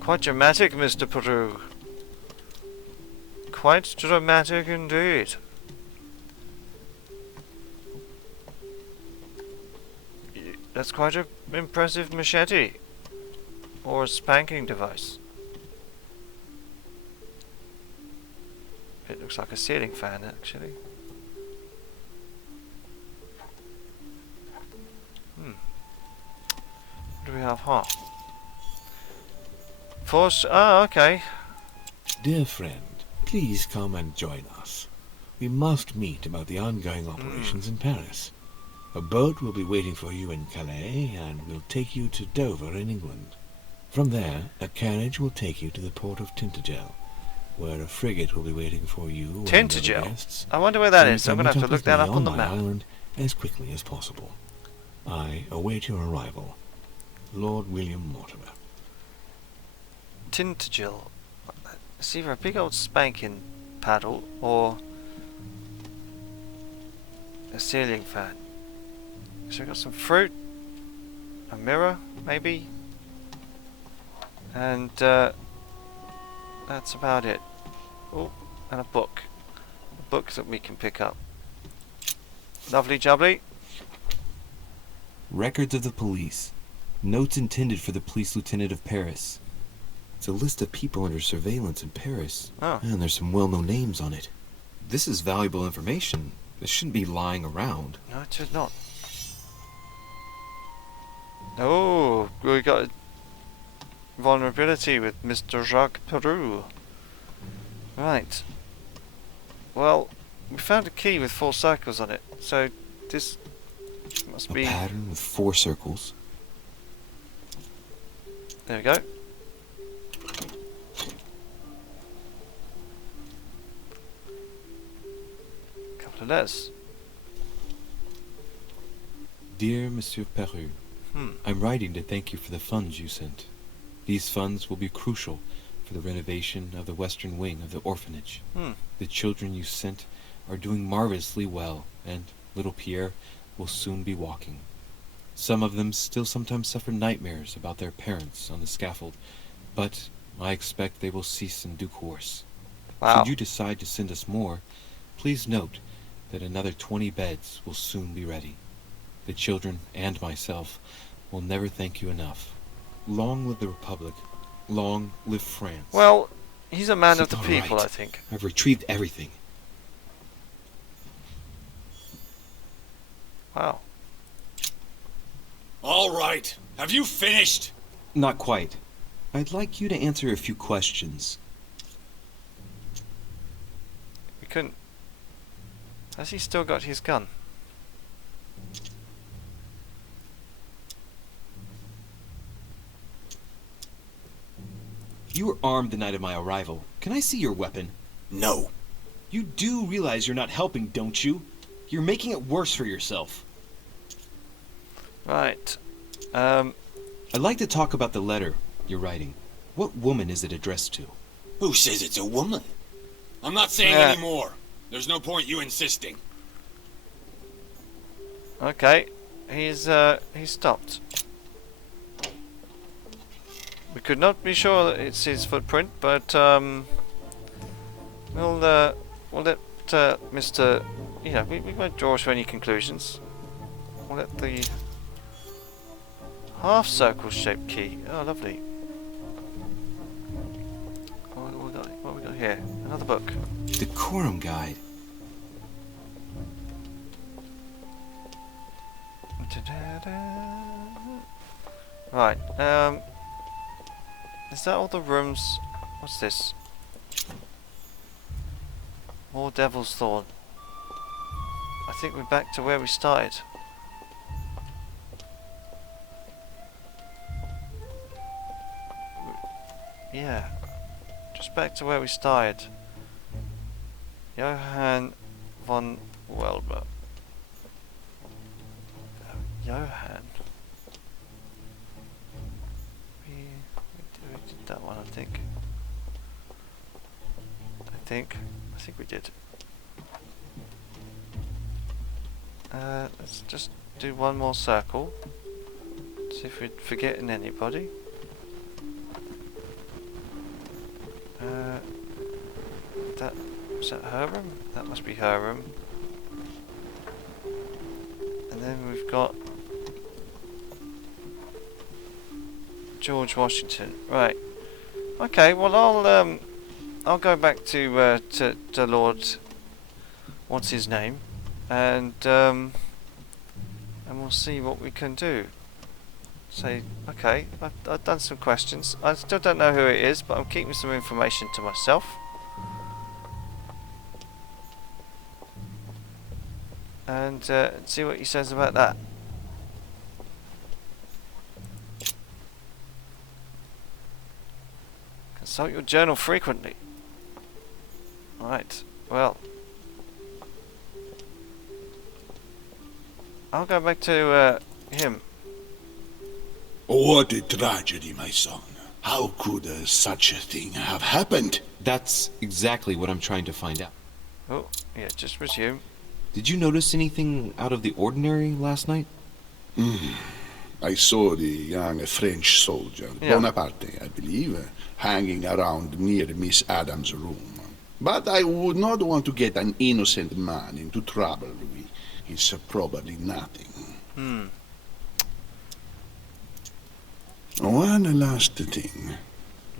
Quite dramatic, Mr. Peru. Quite dramatic indeed. That's quite an impressive machete. Or a spanking device. It looks like a ceiling fan, actually. What do we have here? Force. Ah, okay. Dear friend, please come and join us. We must meet about the ongoing operations in Paris. A boat will be waiting for you in Calais and will take you to Dover in England. From there, a carriage will take you to the port of Tintagel, where a frigate will be waiting for you and other Tintagel? guests. I wonder where that So is. you I'm can going to have meet to look with that me up on the my map. island as quickly as possible. I await your arrival. Lord William Mortimer. Tintagel. It's either a big old spanking paddle or a ceiling fan. So we've got some fruit, a mirror, maybe, and that's about it. Oh, and a book. A book that we can pick up. Lovely jubbly. Records of the police. Notes intended for the police lieutenant of Paris. It's a list of people under surveillance in Paris. Oh. And there's some well-known names on it. This is valuable information. This shouldn't be lying around. No, it should not. Oh, we got a vulnerability with Mr. Jacques Peru. Right. Well, we found a key with 4 circles on it, so this must A be... pattern with 4 circles. There we go. Couple of letters. Dear Monsieur Peru, I'm writing to thank you for the funds you sent. These funds will be crucial for the renovation of the western wing of the orphanage. The children you sent are doing marvelously well, and little Pierre will soon be walking. Some of them still sometimes suffer nightmares about their parents on the scaffold, but I expect they will cease in due course. Wow. Should you decide to send us more, please note that another 20 beds will soon be ready. The children and myself will never thank you enough. Long live the Republic. Long live France. Well, he's a man of It's the all people, right. I think. I've retrieved everything. Wow. All right. Have you finished? Not quite. I'd like you to answer a few questions. We couldn't... Has he still got his gun? You were armed the night of my arrival. Can I see your weapon? No. You do realize you're not helping, don't you? You're making it worse for yourself. Right. I'd like to talk about the letter you're writing. What woman is it addressed to? Who says it's a woman? I'm not saying any more. There's no point you insisting. Okay. He's stopped. We could not be sure that it's his footprint, but we'll let Mr. You know, we won't draw to any conclusions. We'll let the half circle shaped key. Oh, lovely. What have we got here? Another book. Decorum guide. Right. Is that all the rooms? What's this? More Devil's Thorn. I think we're back to where we started. Yeah. Just back to where we started. Johann von Welber. Johann. We did that one, I think. I think we did. Let's just do one more circle. See if we're forgetting anybody. Was that her room? That must be her room. And then we've got George Washington. Right. Okay. Well, I'll go back to Lord. What's his name? And we'll see what we can do. Say, okay, I've done some questions. I still don't know who it is, but I'm keeping some information to myself. And see what he says about that. Consult your journal frequently. Right, well, I'll go back to him. What a tragedy, my son. How could such a thing have happened? That's exactly what I'm trying to find out. Oh, yeah, just resume. Did you notice anything out of the ordinary last night? I saw the young French soldier, Bonaparte, I believe, hanging around near Miss Adams' room. But I would not want to get an innocent man into trouble. It's probably nothing. One last thing.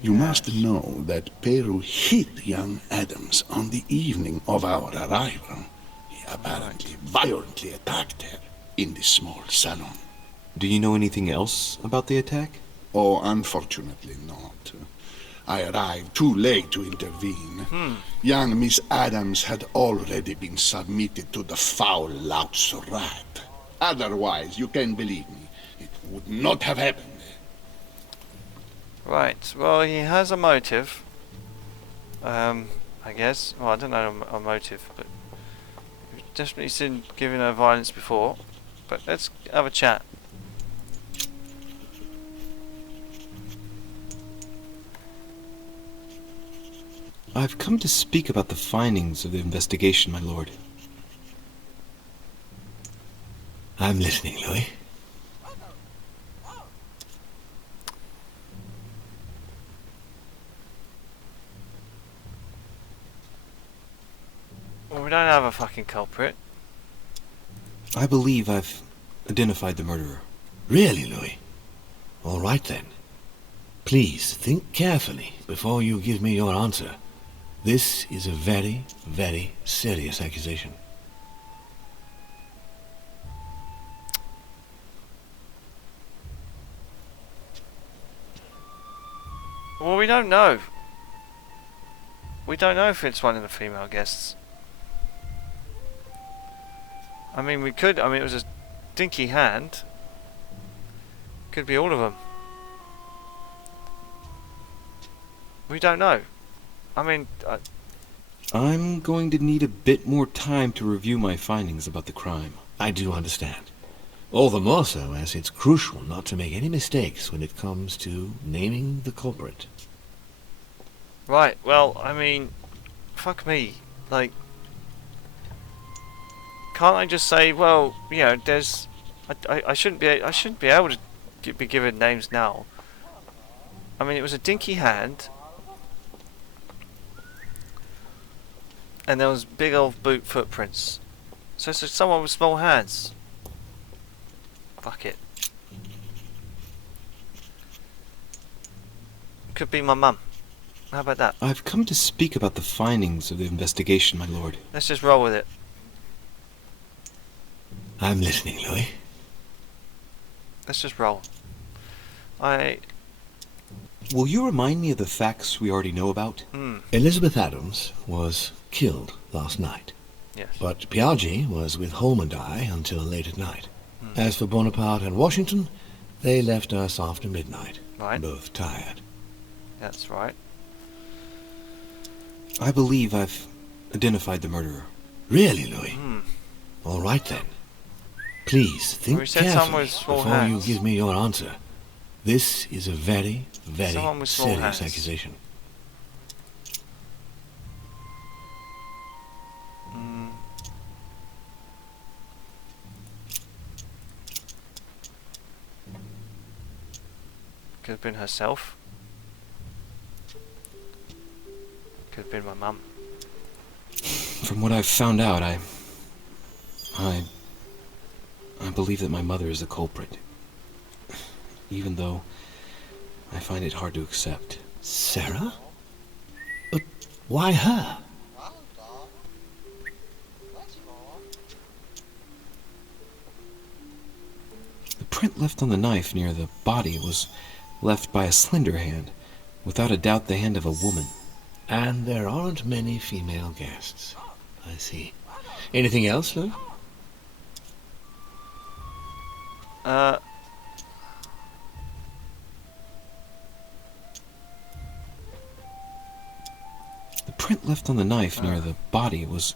You must know that Peru hit young Adams on the evening of our arrival. He apparently violently attacked her in the small salon. Do you know anything else about the attack? Oh, unfortunately not. I arrived too late to intervene. Young Miss Adams had already been submitted to the foul lout's rat. Otherwise, you can believe me, it would not have happened. Right, well, he has a motive. I guess. Well, I don't know a motive, but we've definitely seen giving her violence before. But let's have a chat. I've come to speak about the findings of the investigation, my lord. I'm listening, Louis. Well, we don't have a fucking culprit. I believe I've identified the murderer. Really, Louis? All right then. Please think carefully before you give me your answer. This is a very, very serious accusation. Well, we don't know. We don't know if it's one of the female guests. I mean, we could. I mean, it was a dinky hand. Could be all of them. We don't know. I mean, I'm going to need a bit more time to review my findings about the crime. I do understand. All the more so as it's crucial not to make any mistakes when it comes to naming the culprit. right, well, I mean, fuck me. Like, can't I just say, well, you know, there's... I shouldn't be able to be given names now. I mean, it was a dinky hand. And there was big old boot footprints. So it's someone with small hands. Fuck it. Could be my mum. How about that? I've come to speak about the findings of the investigation, my lord. Let's just roll with it. I'm listening, Louis. Let's just roll. Will you remind me of the facts we already know about? Elizabeth Adams was killed last night. Yes. But Piaggi was with Holmondai until late at night. As for Bonaparte and Washington, they left us after midnight. Right. Both tired. That's right. I believe I've identified the murderer. Really, Louis? All right then. Please think Well, you said someone carefully with small before hands. you give me your answer. This is a very, very Someone with small serious hands. accusation. Could have been herself. Could have been my mum. From what I've found out, I believe that my mother is the culprit. Even though I find it hard to accept. Sarah? But why her? The print left on the knife near the body was left by a slender hand, without a doubt the hand of a woman. And there aren't many female guests. I see. Anything else, Lou? The print left on the knife near the body was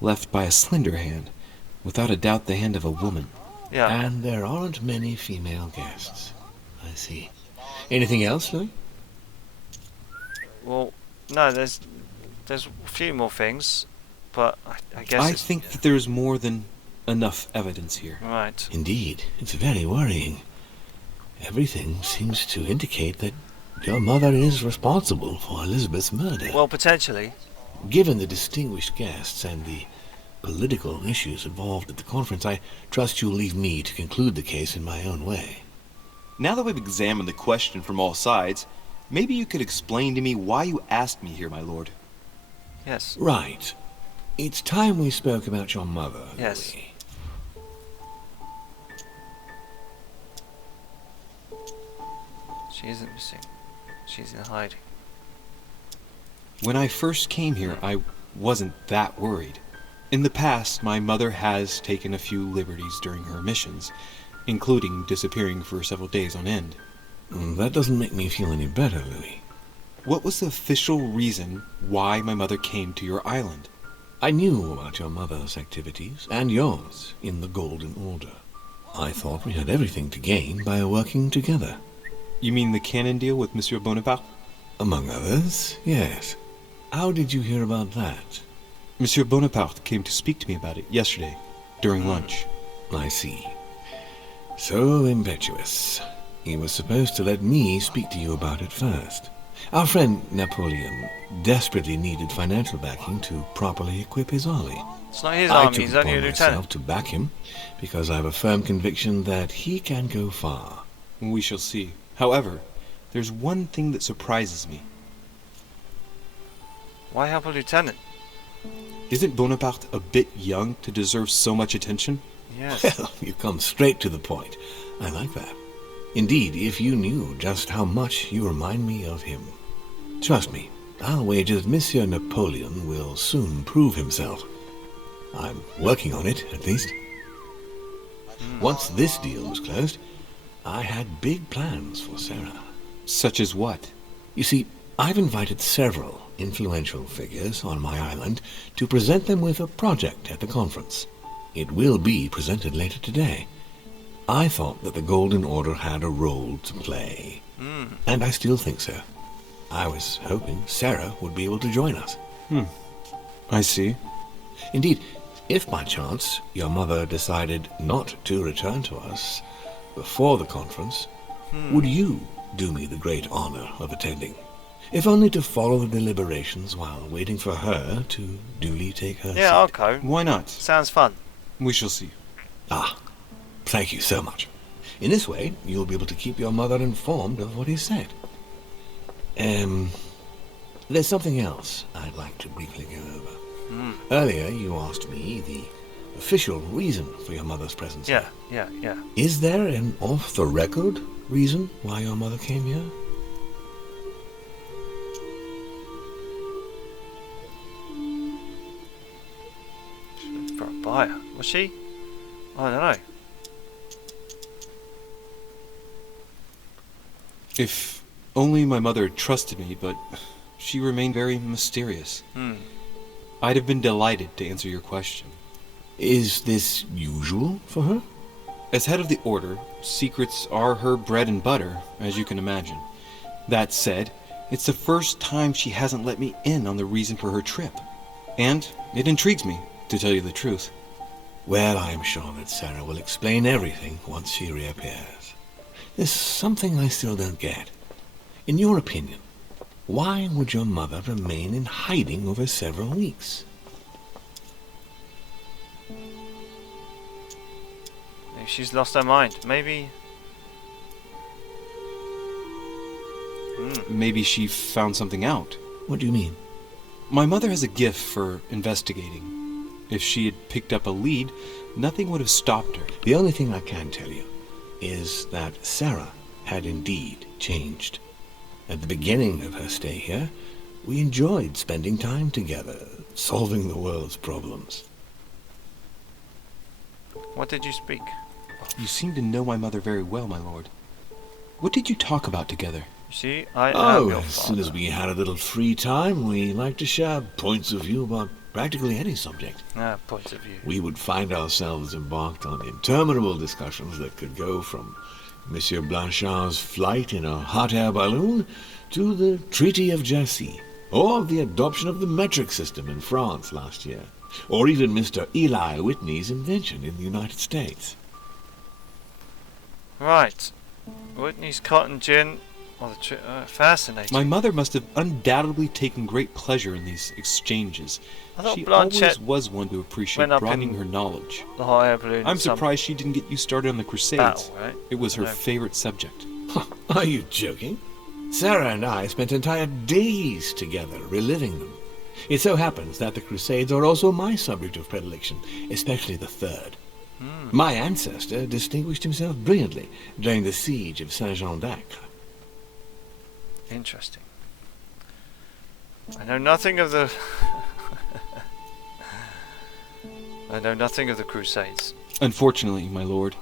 left by a slender hand, without a doubt the hand of a woman. Yeah. And there aren't many female guests. I see. Anything else, Louis? Well, no, there's a few more things, but I guess I it's... think that there is more than enough evidence here. Right. Indeed, it's very worrying. Everything seems to indicate that your mother is responsible for Elizabeth's murder. Well, potentially. Given the distinguished guests and the political issues involved at the conference, I trust you'll leave me to conclude the case in my own way. Now that we've examined the question from all sides, maybe you could explain to me why you asked me here, my lord. Yes. Right. It's time we spoke about your mother, Yes. Louis. She isn't missing. She's in hiding. When I first came here, I wasn't that worried. In the past, my mother has taken a few liberties during her missions, including disappearing for several days on end. That doesn't make me feel any better, Louis. What was the official reason why my mother came to your island? I knew about your mother's activities, and yours, in the Golden Order. I thought we had everything to gain by working together. You mean the canon deal with Monsieur Bonaparte? Among others, yes. How did you hear about that? Monsieur Bonaparte came to speak to me about it yesterday, during lunch. I see. So impetuous. He was supposed to let me speak to you about it first. Our friend Napoleon desperately needed financial backing to properly equip his army. It's not his I army, took he's it only a upon lieutenant. myself to back him, because I have a firm conviction that he can go far. We shall see. However, there's one thing that surprises me. Why help a lieutenant? Isn't Bonaparte a bit young to deserve so much attention? Yes. Well, you come straight to the point. I like that. Indeed, if you knew just how much you remind me of him. Trust me, I'll wager that Monsieur Napoleon will soon prove himself. I'm working on it, at least. Once this deal was closed, I had big plans for Sarah. Such as what? You see, I've invited several influential figures on my island to present them with a project at the conference. It will be presented later today. I thought that the Golden Order had a role to play. And I still think so. I was hoping Sarah would be able to join us. I see. Indeed, if by chance your mother decided not to return to us before the conference, would you do me the great honor of attending? If only to follow the deliberations while waiting for her to duly take her Yeah, seat. I'll go. Why not? Sounds fun. We shall see. Thank you so much. In this way, you'll be able to keep your mother informed of what is said. There's something else I'd like to briefly go over. Earlier, you asked me the official reason for your mother's presence. Yeah. Is there an off-the-record reason why your mother came here? For a buyer. Was she? I don't know. If only my mother had trusted me, but she remained very mysterious. I'd have been delighted to answer your question. Is this usual for her? As head of the Order, secrets are her bread and butter, as you can imagine. That said, it's the first time she hasn't let me in on the reason for her trip. And it intrigues me, to tell you the truth. Well, I'm sure that Sarah will explain everything once she reappears. There's something I still don't get. In your opinion, why would your mother remain in hiding over several weeks? Maybe she's lost her mind. Maybe... Maybe she found something out. What do you mean? My mother has a gift for investigating. If she had picked up a lead, nothing would have stopped her. The only thing I can tell you is that Sarah had indeed changed. At the beginning of her stay here, we enjoyed spending time together, solving the world's problems. What did you speak? You seem to know my mother very well, my lord. What did you talk about together? You see, I am your as soon as father. we had a little free time, we liked to share points of view about practically any subject. Points of view. We would find ourselves embarked on interminable discussions that could go from Monsieur Blanchard's flight in a hot air balloon to the Treaty of Jassy, or the adoption of the metric system in France last year, or even Mr. Eli Whitney's invention in the United States. Right. Whitney's cotton gin. Well, fascinating. My mother must have undoubtedly taken great pleasure in these exchanges. I thought She Blanchett always was one to appreciate went up broadening in her knowledge. The hot air balloon. I'm some surprised she didn't get you started on the Crusades. battle, right? It was her No. favorite subject. Are you joking? Sarah and I spent entire days together reliving them. It so happens that the Crusades are also my subject of predilection, especially the third. My ancestor distinguished himself brilliantly during the siege of Saint-Jean d'Acre. Interesting. I know nothing of the... I know nothing of the Crusades. Unfortunately, my lord,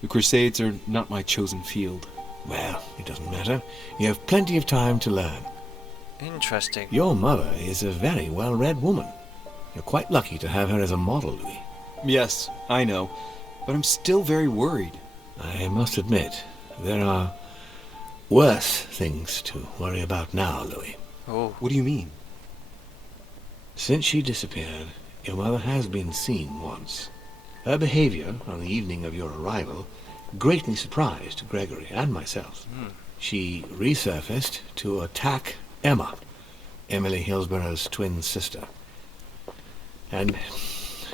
the Crusades are not my chosen field. Well, it doesn't matter. You have plenty of time to learn. Interesting. Your mother is a very well-read woman. You're quite lucky to have her as a model, Louis. Yes, I know, but I'm still very worried. I must admit, there are worse things to worry about now, Louis. Oh. What do you mean? Since she disappeared, your mother has been seen once. Her behavior on the evening of your arrival greatly surprised Gregory and myself. She resurfaced to attack Emma, Emily Hillsborough's twin sister. And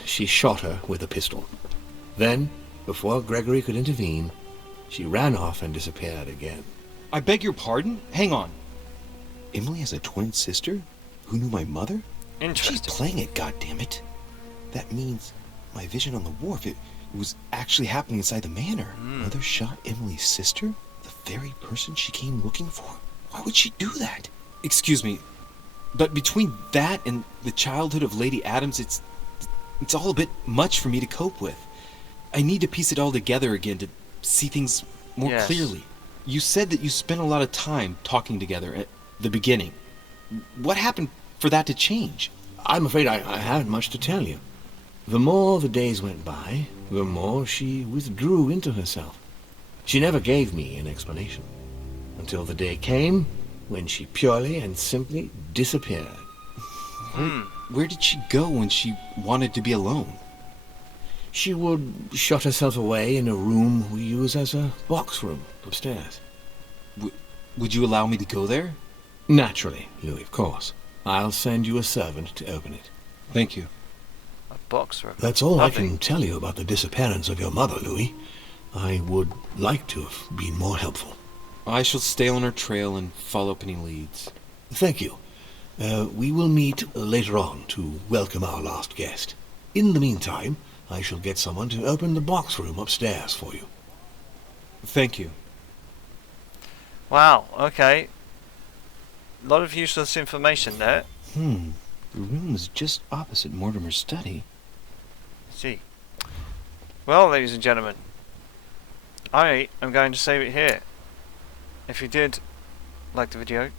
she shot her with a pistol. Then, before Gregory could intervene, she ran off and disappeared again. I beg your pardon? Hang on. Emily has a twin sister who knew my mother? Interesting. She's playing it, goddammit. That means my vision on the wharf, it was actually happening inside the manor. Mother shot Emily's sister? The very person she came looking for? Why would she do that? Excuse me, but between that and the childhood of Lady Adams, it's all a bit much for me to cope with. I need to piece it all together again to see things more Yes. clearly. You said that you spent a lot of time talking together at the beginning. What happened for that to change? I'm afraid I haven't much to tell you. The more the days went by, the more she withdrew into herself. She never gave me an explanation, until the day came when she purely and simply disappeared. Where did she go when she wanted to be alone? She would shut herself away in a room we use as a box room upstairs. Would you allow me to go there? Naturally, Louis, of course. I'll send you a servant to open it. Thank you. A box room. That's all Lovely. I can tell you about the disappearance of your mother, Louis. I would like to have been more helpful. I shall stay on her trail and follow up any leads. Thank you. We will meet later on to welcome our last guest. In the meantime, I shall get someone to open the box room upstairs for you. Thank you. Wow, okay. A lot of useless information there. The room is just opposite Mortimer's study. See. Well, ladies and gentlemen, I am going to save it here. If you did like the video,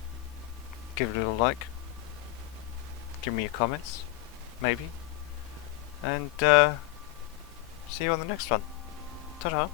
give it a little like. Give me your comments, maybe. And see you on the next one. Ta-da.